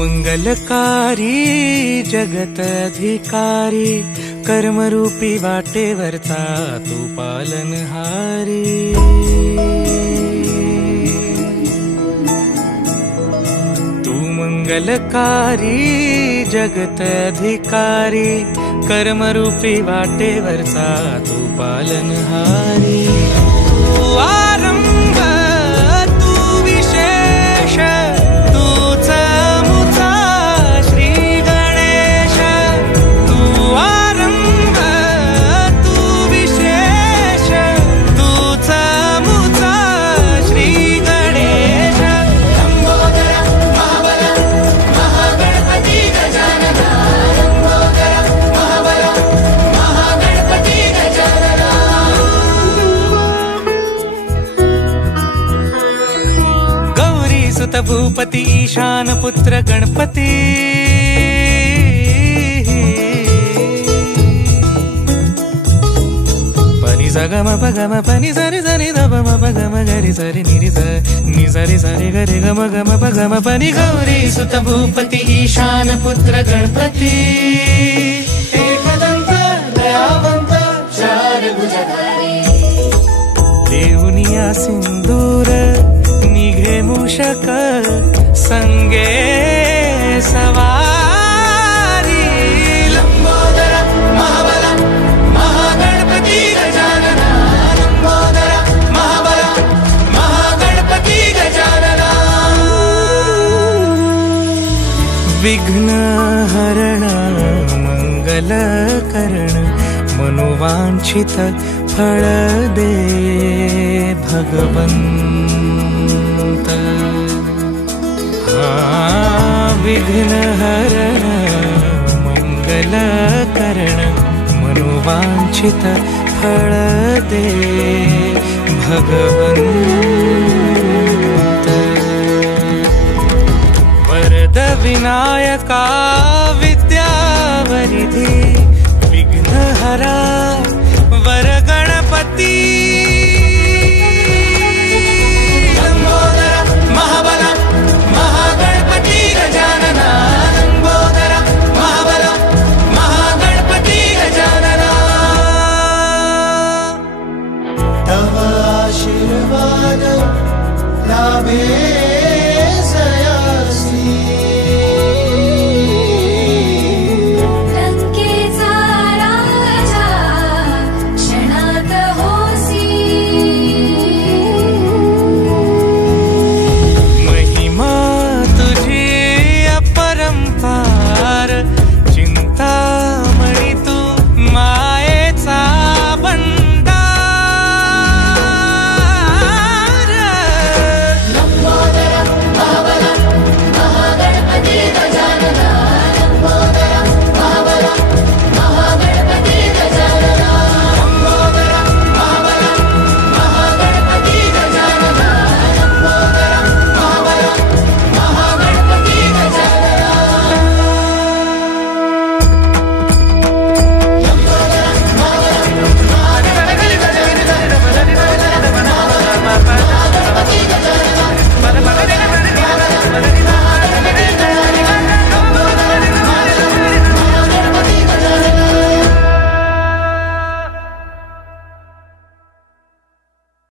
मंगलकारी जगत अधिकारी कर्मरूपी वाटेवरचा तू पालनहारी। तू मंगलकारी जगत अधिकारी कर्मरूपी वाटेवरचा तू पालनहारी। तू आरंभ तू विशेष तूच मुचा श्री गणेश। तू आरंभ तू विशेष तूच मुचा श्री गणेश। लंबोदर महाबल महागणपती गजानना। लंबोदर महाबल महागणपती गजानना। गौरी सुत भूपती ईशान पुत्र गणपती। पनि सगम पगम पनि सरि सरि दप म पगम गरि सरि निरि स नि सरि सरि गरि गम गम पगम पनि। गौरी सुत भूपती ईशान पुत्र गणपती। एकदंत दयावंत चार भुजधारी। देऊनिया सिंदूर निघे मूषक संगे सवारी। लंबोदर महाबल महागणपती गजानना। लंबोदर महाबल महागणपती गजानना। विघ्न हरण मंगल करण मनोवांछित फळ दे भगवंत। विघ्न हरण मंगल करण मनोवांछित फळ दे भगवंत। वरद विनायका विद्यावरिधी विघ्नहरा